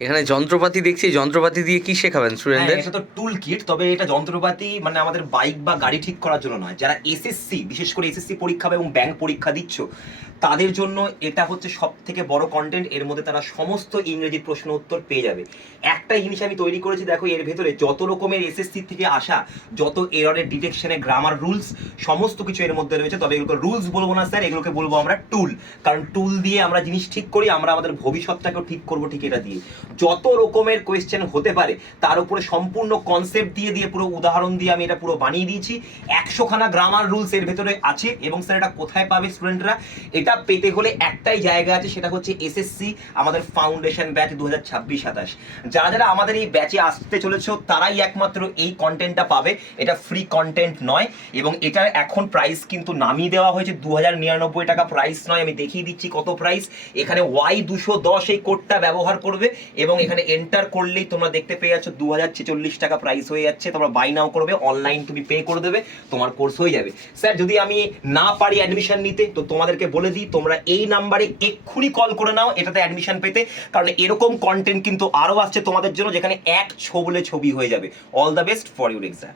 এখানে যন্ত্রপাতি দেখছি, যন্ত্রপাতি দিয়ে কি শেখাবেন স্টুডেন্টদের? এটা তো টুল কিট, তবে এটা যন্ত্রপাতি মানে আমাদের বাইক বা গাড়ি ঠিক করার জন্য নয়। যারা এসএসসি, বিশেষ করে এসএসসি পরীক্ষা এবং ব্যাংক পরীক্ষা দিচ্ছ, তাদের জন্য এটা হচ্ছে সব থেকে বড় কন্টেন্ট। এর মধ্যে তারা সমস্ত ইংরেজির প্রশ্ন উত্তর পেয়ে যাবে। একটা জিনিস আমি তৈরি করেছি, দেখো এর ভেতরে যত রকমের এসএসসি থেকে আসা যত এররের ডিটেকশনে গ্রামার রুলস সমস্ত কিছু এর মধ্যে রয়েছে। তবে এগুলোকে রুলস বলবো না স্যার, এগুলোকে বলবো আমরা টুল। কারণ টুল দিয়ে আমরা জিনিস ঠিক করি, আমরা আমাদের ভবিষ্যৎটাকেও ঠিক করবো ঠিক এটা দিয়ে। যত রকমের কোয়েশ্চেন হতে পারে তার উপরে সম্পূর্ণ কনসেপ্ট দিয়ে দিয়ে পুরো উদাহরণ দিয়ে আমি এটা পুরো বানিয়ে দিয়েছি। 100খানা গ্রামার রুলস এর ভেতরে আছে। এবং স্যার এটা কোথায় পাবে স্টুডেন্টরা? এটা পেতে হলে একটাই জায়গা আছে, সেটা হচ্ছে এসএসসি আমাদের ফাউন্ডেশন ব্যাচ 2026-27। যারা যারা আমাদের এই ব্যাচে আসতে চলেছ তারাই একমাত্র এই কন্টেন্টটা পাবে। এটা ফ্রি কন্টেন্ট নয়, এবং এটার এখন প্রাইস কিন্তু নামিয়ে দেওয়া হয়েছে। 2099 টাকা প্রাইস নয়, আমি দেখিয়ে দিচ্ছি কত প্রাইস। এখানে Y210 এই কোডটা ব্যবহার করবে এবং এখানে এন্টার করলেই তোমরা দেখতে পেয়ে যাচ্ছ 2046 টাকা প্রাইস হয়ে যাচ্ছে। তোমরা বাই নাও করবে, অনলাইন তুমি পে করে দেবে, তোমার কোর্স হয়ে যাবে। স্যার যদি আমি না পারি অ্যাডমিশন নিতে, তো তোমাদেরকে বলে দিই তোমরা এই নাম্বারে এক্ষুনি কল করে নাও এটাতে অ্যাডমিশন পেতে। কারণ এরকম কন্টেন্ট কিন্তু আরও আসছে তোমাদের জন্য, যেখানে এক ছবলে ছবি হয়ে যাবে। All the best for your exam.